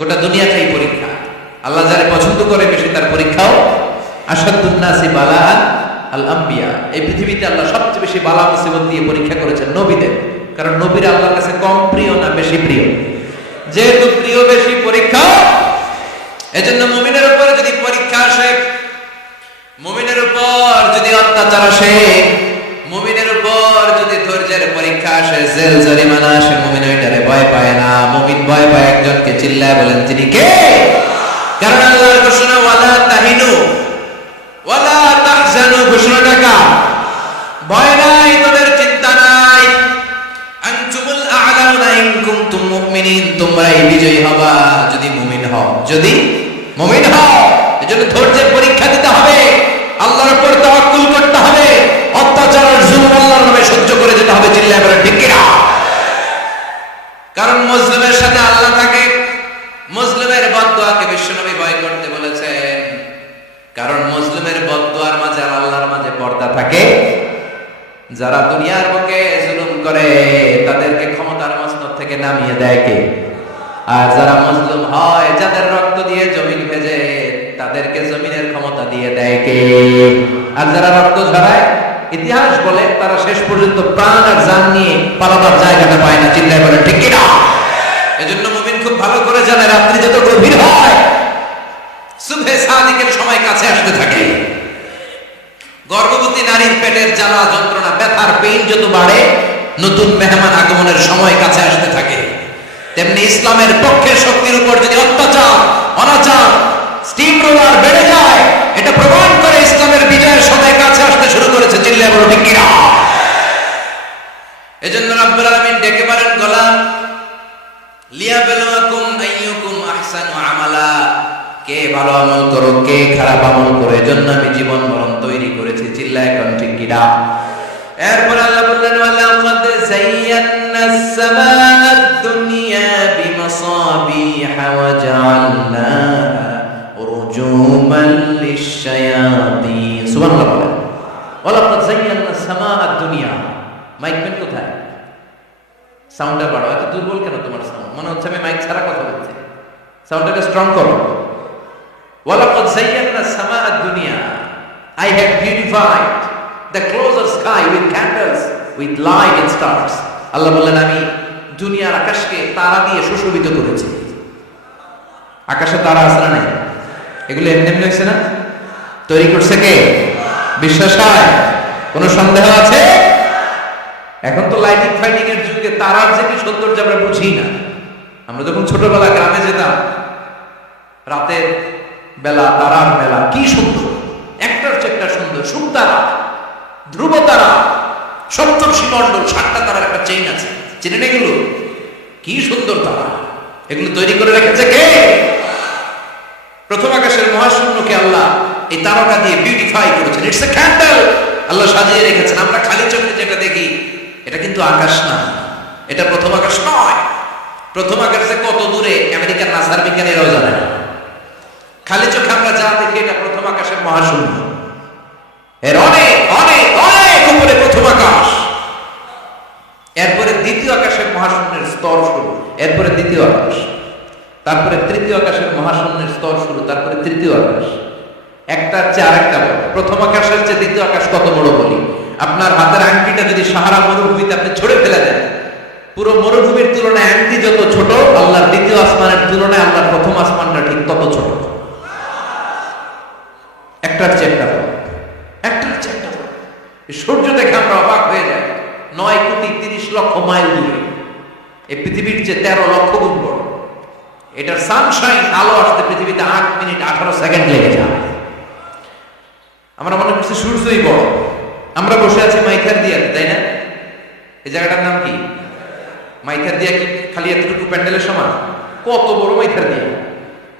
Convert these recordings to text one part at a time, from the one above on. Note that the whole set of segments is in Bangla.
গোটা দুনিয়াটাই পরীক্ষা। আল্লাহ যারা পছন্দ করে বেশি তার পরীক্ষাও। আশাদ্দুন নাসি বালাআন আল আম্বিয়া, এই পৃথিবীতে আল্লাহ সবচেয়ে বেশি বালা মুসিবত দিয়ে পরীক্ষা করেছেন নবীদের। কারণ নবীরা আল্লাহর কাছে কম প্রিয় না বেশি প্রিয়? যেহেতু প্রিয় বেশি পরীক্ষা, এজন্য মুমিনের উপরে যদি পরীক্ষা আসে, মুমিনের উপর যদি অত্যাচার আসে, মুমিনের উপর যদি ধৈর্যের পরীক্ষা আসে, জেল জরিমানা আসে, মুমিন ওইটারে ভয় পায় না। মুমিন ভয় পায় একজনকে, চিল্লায় বলেন তিনি কে? কারণ আল্লাহর ঘোষণা ওয়ালা তাহিনু ওয়ালা তাহজানু, ঘোষণাটা কার? ভয় নাই, তোদের চিন্তা নাই। আনতুমুল আ'লাউনা ইন কুনতুম মুমিনিন, তোমরাই বিজয়ী হবা যদি মুমিন হও, যদি মুমিন হও। এজন্য ধৈর্যের পরীক্ষা দিতে হবে, আল্লাহর উপর তাওয়াক্কুল করতে হবে, অত্যাচার আর জুলুম আল্লাহর নামে সহ্য করে যেতে হবে। চিল্লায় বলেন ঠিক কিনা? কারণ মুসলিমের সাথে আল্লাহ থাকে। মুসলিমের বদদুয়াকে বিশ্বনবী ভয় করতে বলেছেন, কারণ মুসলিমের বদদুয়ার মাঝে আর আল্লাহর মাঝে পর্দা থাকে। যারা দুনিয়ার বুকে জুলুম করে তাদেরকে ক্ষমতার মসনদ থেকে নামিয়ে দেয় কে? আর যারা মুসলিম হয়, যাদের রক্ত দিয়ে জমিন ভেজে, তাদেরকে জমিনের ক্ষমতা দিয়ে দেয় কে? আর যারা রক্ত ঝরায়, ইতিহাস বলে তারা শেষ পর্যন্ত প্রাণ আর জান নিয়ে পালাবার জায়গাটা পায় না। চিল্লায় বলেন ঠিক কিনা? এজন্য মুমিন খুব ভালো করে জানে, রাত্রি যত গভীর হয়, সুবহে সাদিকের সময় কাছে আসতে থাকে। গর্ভবতী নারীর পেটের জ্বালা যন্ত্রণা, ব্যথার পেইন যত বাড়ে, নতুন মেহমান আগমনের সময় কাছে আসতে থাকে। তেমনি ইসলামের পক্ষের শক্তির উপর যদি অত্যাচার, অনাচার, স্টিম রোলার বেড়ে যায়, এটা প্রমাণ করে ইসলামের বিজয়ের সময় কাছে আসতে শুরু করেছে। চিল্লায় বলো ঠিক কিনা? এজন্য রাব্বুল আলামিন ডেকে বলেন, গোলাম লিয়াবলুয়াকুম আইয়ুকুম আহসানু আমালা, কে ভালো আমল করো, কে খারাপ আমল করে, এজন্য আমি জীবন মরণ তৈরি করেছি। চিল্লায় কোন ঠিক কিনা? এরপর আল্লাহ বললেন, ওয়ালাকাদ যায়্যানাস সামাআদ দুনিয়া বিমাসাবিহা ওয়া জাআলনাহা রুজুমান লিশ-শায়াতিন। সুবহানাল্লাহ বলেন। ওয়ালাকাদ যায়্যানাস সামাআদ দুনিয়া। মাইকম্যান কোথায়? সাউন্ডটা বাড়াও। এত দুর্বল কেন তোমার সাউন্ড? মনে হচ্ছে আমি মাইক ছাড়া কথা বলছি। সাউন্ডটাকে স্ট্রং করো। ওয়ালাকাদ যায়্যানাস সামাআদ দুনিয়া, I have beautified the closer sky with candles, with light and stars. আল্লাহ বললেন, আমি দুনিয়ার আকাশকে তারা দিয়ে সুশোভিত করেছি। আকাশে তারা আছে না নাই? এগুলো এমনি এমনি হয়েছে না? তৈরি করছে কে? বিশ্বাস হয়? কোনো সন্দেহ আছে? এখন তো লাইটিং ফাইটিং এর যুগে তারার যে কি সৌন্দর্য আমরা বুঝি না। আমরা যখন ছোটবেলা গ্রামে যেতাম, রাতের বেলা তারার বেলা কি সুন্দর, একটার চেয়ে একটা সুন্দর। শুকতারা, ধ্রুব তারা, সপ্তর্ষি মণ্ডল, 7টা তারার একটা চেইন আছে, চেনেন এগুলো? কি সুন্দর তারা! এগুলো তৈরি করে রেখেছে কে? প্রথম আকাশের মহাশূন্যকে আল্লাহ এই তারকা দিয়ে বিউটিফাই করেছেন। It's a candle. আল্লাহ সাজিয়ে রেখেছেন। আমরা খালি চোখে যেটা দেখি, এটা কিন্তু আকাশ না, এটা প্রথম আকাশ নয়। প্রথম আকাশে কত দূরে আমেরিকার নাসার বিজ্ঞানীরাও জানে না। খালি চোখে আমরা যা দেখি, এটা প্রথম আকাশের মহাশূন্য। এর অনেক অনেক অনেক উপরে প্রথম আকাশ। এরপরে দ্বিতীয় আকাশের মহাশূন্যের স্তর শুরু, এরপরে দ্বিতীয় আকাশ, তারপরে তৃতীয় আকাশের মহাশূন্যের স্তর শুরু, তারপরে তৃতীয় আকাশ। একটার চেয়ে আরেকটা বড়। প্রথম আকাশের চেয়ে দ্বিতীয় আকাশ কত বড় বলি? আপনার হাতের আংটিটা যদি সাহারা মরুভূমিতে আপনি ছড়ে ফেলে দেন, পুরো মরুভূমির তুলনায় আংটি যত ছোট, আল্লাহর দ্বিতীয় আসমানের তুলনায় আল্লাহর প্রথম আসমানটা ঠিক তত ছোট। একটার চেয়ে একটা বড়, একটার চেয়ে একটা বড়। সূর্য দেখে আমরা অবাক হয়ে যাই। 9,30,00,000 মাইল দূরে, এই পৃথিবীর চেয়ে 13 লক্ষ গুণ বড়। এটার সানশাইন, আলো আসতে পৃথিবীতে 8 মিনিট 18 সেকেন্ড লেগে যায়। আমরা মনে করছি সূর্যই বড়। আমরা বসে আছি মাইথার দিয়া, তাই না? এই জায়গাটার নাম কি? মাইথার দিয়া। কি খালি এতটুকু প্যান্ডেলের সমান? কত বড় মাইথার দিয়া!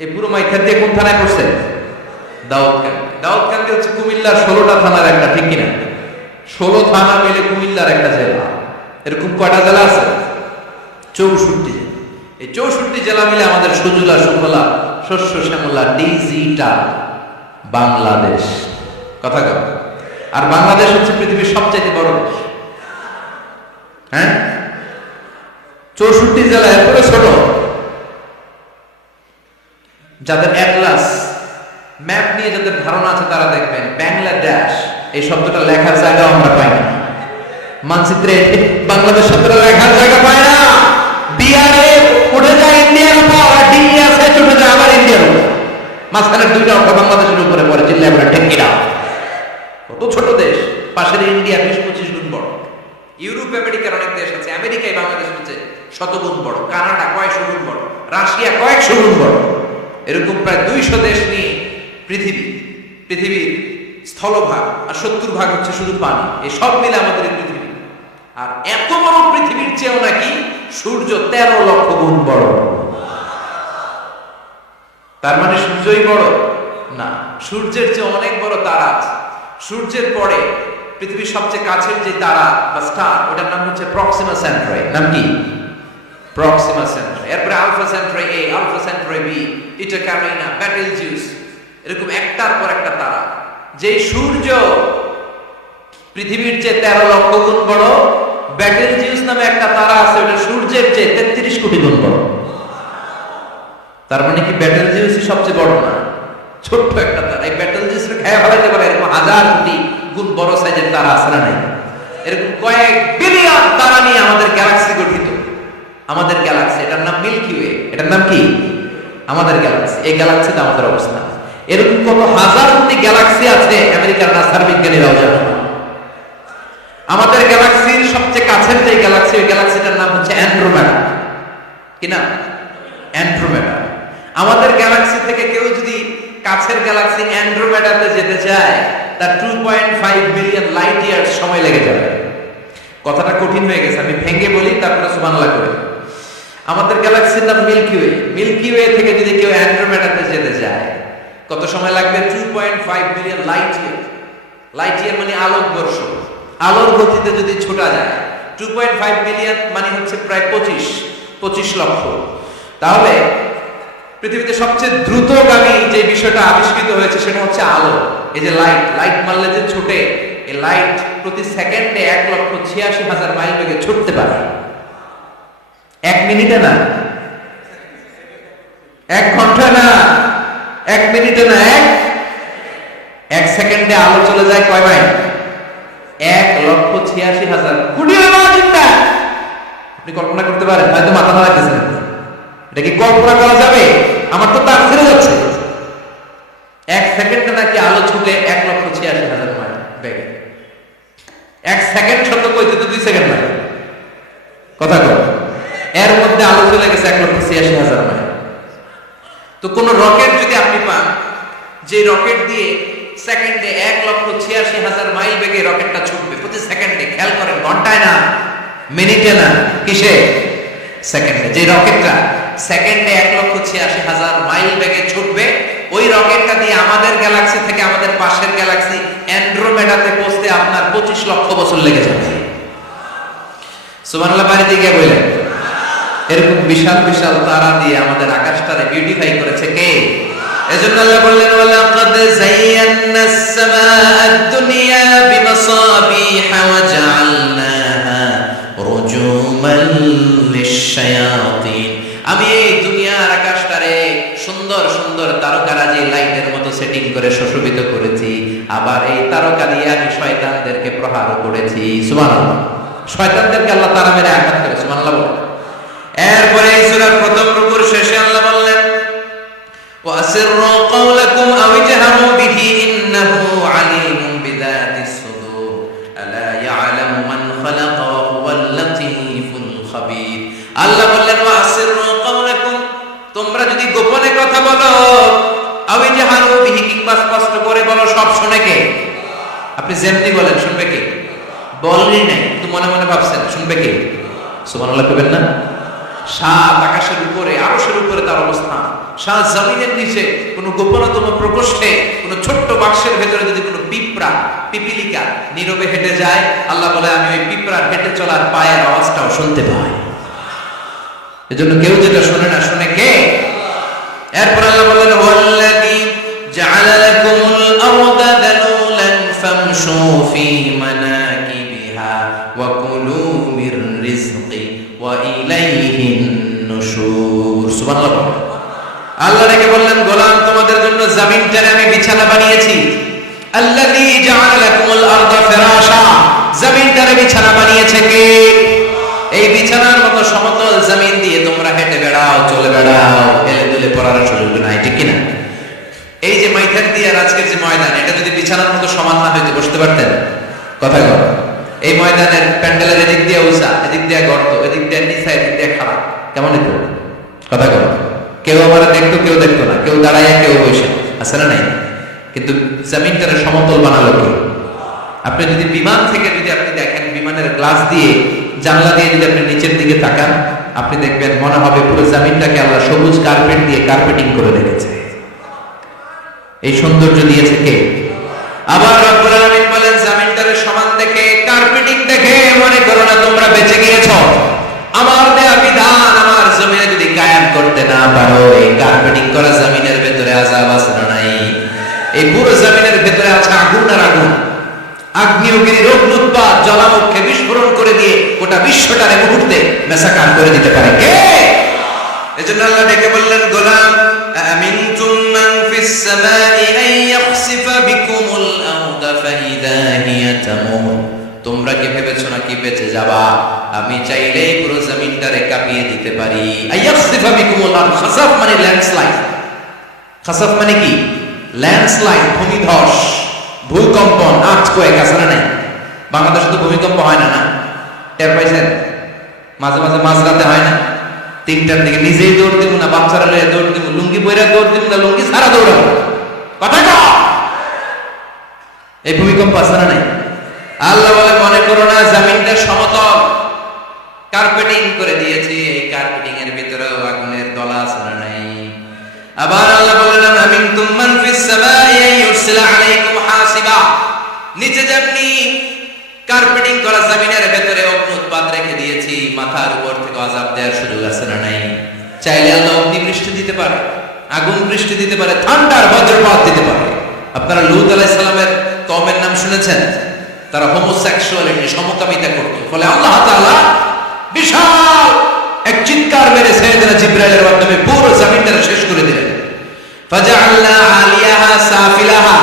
এই পুরো মাইথার দিয়া কোন থানায় পড়ছে? দাউদকান্দি। দাউদকান্দি হচ্ছে কুমিল্লার 16টা থানার একটা, ঠিক কিনা? 16 থানা মিলে কুমিল্লার একটা জেলা। এরকম কয়টা জেলা আছে? 64। এই 64 জেলা মিলে আমাদের সুজলা সুফলা শস্য শ্যামলা ডিজিটাল বাংলাদেশ। কথা কর। আর বাংলাদেশ হচ্ছে পৃথিবীর সবচেয়ে বড় দেশ। হ্যাঁ, 64 জেলা, এরপরে ছোট। যাদের অ্যাটলাস ম্যাপ নিয়ে যাদের ধারণা আছে তারা দেখবেন বাংলাদেশ এই শব্দটা লেখার জায়গা আমরা পাই না। মানচিত্রে বাংলাদেশ শব্দটা লেখার জায়গা পায় না। ডিআরএ উঠে যায় ইন্ডিয়ার উপর, আর ডিএসএ উঠে যায় আবার ইন্ডিয়ার উপর। মাঝখানে দুইটা অংশ বাংলাদেশের উপরে পড়ে, চিল্লায় বলে ঠেকিরা। কত ছোট দেশ, পাশের ইন্ডিয়া 20-25 গুণ বড়। ইউরোপ আমেরিকার অনেক দেশ আছে, আমেরিকায় বাংলাদেশের চেয়ে শতগুণ বড়, কানাডা কয়েকশো গুণ বড়, রাশিয়া কয়েকশো গুণ বড়। এরকম প্রায় 200 দেশ নিয়ে পৃথিবীর স্থলভাগ আর 70% হচ্ছে শুধু পানি। এই সব মিলে আমাদের এই পৃথিবী। আর এত বড় পৃথিবীর চেয়েও নাকি সূর্য 13 লক্ষ গুণ বড়। তার মানে সূর্যই বড় না, সূর্যের চেয়ে অনেক বড় তারা আছে। সূর্যের পরে পৃথিবীর সবচেয়ে কাছের যে তারা বা স্টার, ওটার নাম হচ্ছে প্রক্সিমা সেন্ট্রাই। নাম কি? প্রক্সিমা সেন্ট্রাই। এরপরে আলফা সেন্ট্রাই এ, আলফা সেন্ট্রাই বি, ইটা ক্যারিনা, বেটেলজিউস, এরকম একটার পর একটা তারা। যে সূর্য পৃথিবীর চেয়ে 13 লক্ষ গুণ বড়, বেটেলজিউস নামে একটা তারা আছে, ওটা সূর্যের চেয়ে 33 কোটি গুণ বড়। তার মানে কি বেটেলজিউসই সবচেয়ে বড় না, ছোট্ট একটা তারা। এই বেটেলজিউসকে খেয়ে ফেলাইতে পারে এরকম 1000 কোটি গুণ বড় সাইজের তারা আছে না নাই? এরকম কয়েক বিলিয়ন তারা নিয়ে আমাদের গ্যালাক্সি গঠিত। আমাদের গ্যালাক্সি, এটার নাম মিল্কি ওয়ে। এটার নাম কি? আমাদের গ্যালাক্সি। এই গ্যালাক্সিতে আমাদের অবস্থান। এরকম কত হাজার কোটি গ্যালাক্সি আছে, আমেরিকার নাসার বিজ্ঞানীরাও জানে না। আমাদের গ্যালাক্সির সবচেয়ে কাছের যে গ্যালাক্সি, ওই গ্যালাক্সিটার নাম হচ্ছে অ্যান্ড্রোমেডা। কি নাম? অ্যান্ড্রোমেডা। আমাদের গ্যালাক্সি থেকে কেউ যদি কাছের গ্যালাক্সি অ্যান্ড্রোমেডাতে যেতে চায়, তার 2.5 বিলিয়ন লাইট ইয়ার্স সময় লেগে যাবে। কথাটা কঠিন হয়ে গেছে, আমি ভেঙে বলি, তারপরে সুবহানাল্লাহ করি। আমাদের গ্যালাক্সির নাম মিল্কি ওয়ে। মিল্কি ওয়ে থেকে যদি কেউ অ্যান্ড্রোমেডাতে যেতে চায়, কত সময় লাগবে? 2.5 billion light year. Light year মানে আলোকবর্ষ। আলোর গতিতে যদি ছোটা যায়, 2.5 বিলিয়ন মানে হচ্ছে প্রায় 25 লক্ষ। তাহলে পৃথিবীতে সবচেয়ে দ্রুতগামী যে বিষয়টা আবিষ্কৃত হয়েছে সেটা হচ্ছে আলো। এই যে লাইট মারলে যে ছোটে, এই লাইট প্রতি সেকেন্ডে 1,86,000 মাইল বেগে ছুটতে পারে। 1 মিনিটে না, 1 ঘন্টা না, 1 মিনিটে না, 1 সেকেন্ডে আলো চলে যায় কয় মাইল? 1,86,000 কোটি চিন্তা। আপনি কল্পনা করতে পারেন? হয়তো মাথা নাড়াইতেছেন। এটা কি কল্পনা করা যাবে? আমার তো তার ছেড়ে যাচ্ছে। 1 সেকেন্ডে নাকি আলো ছুটে 1,86,000 মাইল বেগে। 1 সেকেন্ড শব্দ কইতে তো 2 সেকেন্ড লাগে। কথা কর, এর মধ্যে আলো চলে গেছে 1,86,000 মাইল। তো কোন রকেট যদি আপনি পান, যে রকেট দিয়ে সেকেন্ডে 1,86,000 মাইল বেগে রকেটটা ছুটবে প্রতি সেকেন্ডে, খেয়াল করেন, ঘন্টায় না, মিনিটে না, কিসে? সেকেন্ডে। যে রকেটটা সেকেন্ডে 1,86,000 মাইল বেগে ছুটবে, ওই রকেটটা দিয়ে আমাদের গ্যালাক্সি থেকে আমাদের পাশের গ্যালাক্সি অ্যান্ড্রোমেডাতে পৌঁছতে আপনার 25 লক্ষ বছর লেগে যাবে। সুবহানাল্লাহ বাড়িতে গিয়ে বললেন। এরকম বিশাল বিশাল তারা দিয়ে আমাদের আকাশটারে বিউটিফাই করেছে কে? এজন্য আল্লাহ বললেন, ওয়ালাকাদ যায়্যানাস সামাআদ দুনিয়া বিমাসাবিহা ওয়া জাআলনাহা রুজুমান লিশ-শায়াতিন। আমি এই দুনিয়ার আকাশটারে সুন্দর সুন্দর তারকারাজি লাইটের মতো সেটিং করে সুশোভিত করেছি। আবার এই তারকা দিয়ে আমি শয়তানদেরকে প্রহার করেছি। সুবহানাল্লাহ। শয়তানদেরকে আল্লাহ তারা মেরে আঘাত করে। সুবহানাল্লাহ বলেন। এরপরে এই সূরার প্রথম রুকুর শেষে আল্লাহ বললেন, وَأَسِرُّوا قَوْلَكُمْ أَوْ اجْهَرُوا بِهِ إِنَّهُ عَلِيمٌ بِذَاتِ الصُّدُورِ أَلَا يَعْلَمُ مَنْ خَلَقَ وَهُوَ اللَّطِيفُ الْخَبِيرُ। আল্লাহ বললেন, وَأَسِرُّوا قَوْلَكُمْ, তোমরা যদি গোপনে কথা বলো, أَوْ اجْهَرُوا بِهِ, কিংবা স্পষ্ট করে বলো, সব শুনে কে? আপনি যেমনি বলেন, শুনবে কে? বলেনই নাই, কিন্তু মনে মনে ভাবছেন, শুনবে কে? সুবহানাল্লাহ কইবেন না? সাত আকাশের উপরে, আরশের উপরে তার অবস্থান, সাত জমিনের নিচে কোন গোপনতম প্রকোষ্ঠে, কোন ছোট্ট বাক্সের ভেতরে যদি কোনো পিপিলিকা নীরবে হেঁটে যায়, আল্লাহ বলে আমি ওই পিঁপড়ার হেঁটে চলার পায়ের আওয়াজটাও শুনতে পাই। এজন্য কেউ যেটা শুনে না, শুনে কে? এরপর আল্লাহ বললেন, ওয়াল্লাযী জাআলা লাকুমুল আরদা যালুলান ফামশু ফী মানাকিবিহা ওয়া কুলু মির রিজকি ওয়া ইলাইহিন নুশুর। সুবহানাল্লাহ। আল্লাহ ডেকে বললেন, গোলাম তোমাদের জন্য জমিনটারে আমি বিছানা বানিয়েছি। আল্লাযী জাআলা লাকুমুল আরদা ফিরাশা, জমিনটারে বিছানা বানিয়েছে কে? এই বিছানার মতো সমতল জমিন দিয়ে তোমরা হেঁটে বেড়াও, চলে বেড়াও, হেলে দুলে পড়ার সুযোগ নাই, ঠিক কিনা? এই যে মাইথান দিয়ে আজকের যে ময়দান, এটা যদি বিছানার মতো সমান না হইতো বসতে পারতেন? কথা কর। এই ময়দানের প্যান্ডেলের এদিক দিয়ে উঁচা, এদিক দিয়ে গর্ত, এদিক দিয়ে নিচা, এদিক দিয়ে খাড়া, কেমন হতো? কথা কর। কেউ আমার দেখতো, কেউ দেখতো না, কেউ দাঁড়ায়, কেউ বসে, আছে না নাই? কিন্তু জমিনটারে সমতল বানালো কে? আপনি যদি বিমান থেকে যদি আপনি দেখেন, বিমানের গ্লাস দিয়ে, জানলা দিয়ে যদি আপনি নিচের দিকে তাকান, আপনি দেখবেন মনে হবে পুরো জমিনটাকে আল্লাহ সবুজ কার্পেট দিয়ে কার্পেটিং করে রেখেছে। এই সৌন্দর্য দিয়েছে কে? আবার রব্বুল আলামিন বলেন, জমিনটারে সমান দেখে, কার্পেটিং দেখে মনে করো না তোমরা বেঁচে গিয়েছো। আমার দেয়া বিধান আমার জমিনে যদি কায়েম করতে না পারো, এই কার্পেটিং করা জমিনের ভেতরে আযাব আছে না নাই? এই পুরো জমিনের ভেতরে আছে আগুন আর আগুন। আগ্নেয়গিরির অগ্নুৎপাত জ্বালামুখে বিস্ফোরণ করে দিয়ে গোটা বিশ্বটারে মুহূর্তে মেসাকার করে দিতে পারে কে? এজন্য আল্লাহ ডেকে বললেন, গোলাম আমিনতুম মান ফিস সামাই আন ইয়াখসিফা বিকুমুল আরদা ফাইদা হিয়া তামুর। তোমরা কি ভেবেছো নাকি বেঁচে যাবা? আমি চাইলেই পুরো জমিনটারে কাঁপিয়ে দিতে পারি। আইয়াখসিফা বিকুমুল আরদ, খাসাফ মানে ল্যান্ডস্লাইড। খাসাফ মানে কি? ল্যান্ডস্লাইড, ভূমিধস, ভূকম্পন, আর্থকোয়েক, আছে না নাই? বাংলাদেশে তো ভূমিকম্প হয় না, না? টের পাইছেন? মাঝে মাঝে মাঝরাতে হয় না? 3টার দিকে নিজেই দৌড় দিব না, বাচ্চারা লয়ে দৌড় দিব, লুঙ্গি পরে দৌড় দিব না, লুঙ্গি ছাড়া দৌড়াবো, কথা কও। এই ভূমিকম্প আছে না নাই? আল্লাহ বলে, মনে করো না জমিনটা সমতল, কার্পেটিং করে দিয়েছি, এই কার্পেটিং এর ভিতরেও আগুনের দলা আছে না নাই? আবার আল্লাহ বললেন, আমিনতুম মান ফিস সামাই আন ইউরসিলা আলাইকুম হাসিবা। নিচে যেমনি কার্পেটিং করা জমিনের ভেতরে অগ্নুৎপাত রেখে দিয়েছি, মাথার উপর থেকে আযাব দেওয়ার সুযোগ আছে না নাই? চাইলে আল্লাহ অগ্নি বৃষ্টি দিতে পারে, আগুন বৃষ্টি দিতে পারে, ঠান্ডার বজ্রপাত দিতে পারে। আপনারা লূত আলাইহিস সালামের কওমের নাম শুনেছেন? তারা হোমোসেক্সুয়ালিটি, সমকামিতা করত। ফলে আল্লাহ তাআলা বিশাল এক চিৎকার মেরে সাইয়েদনা জিবরাইলের মাধ্যমে পুরো জমিনটা শেষ করে দিলেন। ফাজআলনা আলিয়াহা সাফিলাহা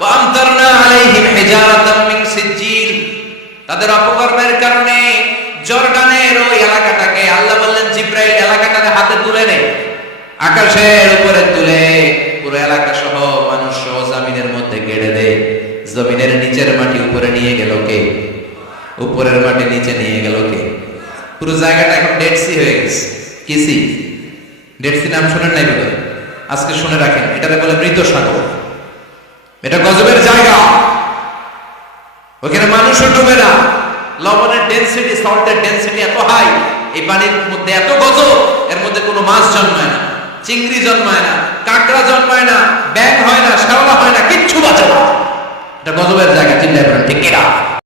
ওয়া আমতারনা আলাইহিম হিজারাতাম মিন সিজ্জিল। তাদের অপকর্মের কারণে জর্ডানের ওই এলাকাটাকে আল্লাহ বললেন, জিবরাইল এলাকাটাকে হাতে তুলে নে, আকাশের উপরে তুলে পুরো এলাকা সহ মানুষ সহ জমিনের মধ্যে গেড়ে দে। জমিনের নিচের মাটি উপরে নিয়ে গেল কে? উপরের মাটি নিচে নিয়ে গেল কে? পুরো জায়গাটা এখন ডেড সি হয়ে গেছে। কি সি? ডেড সি নাম শোনেন নাই বোধহয়? আজকে শুনে রাখেন, এটারে বলে মৃত সাগর। এটা গজবের জায়গা, ওখানে মানুষও ডুবে না। লবণের ডেনসিটি, সল্টের ডেনসিটি এত হাই, এই পানির মধ্যে এত গজব, এর মধ্যে কোনো মাছ জন্মায় না, চিংড়ি জন্মায় না, কাঁকড়া জন্মায় না, ব্যাঙ হয় না, শ্যাওলা হয় না, কিচ্ছু বাঁচে না। এটা গজবের জায়গা, চিন্তা করেন ঠিক কিনা?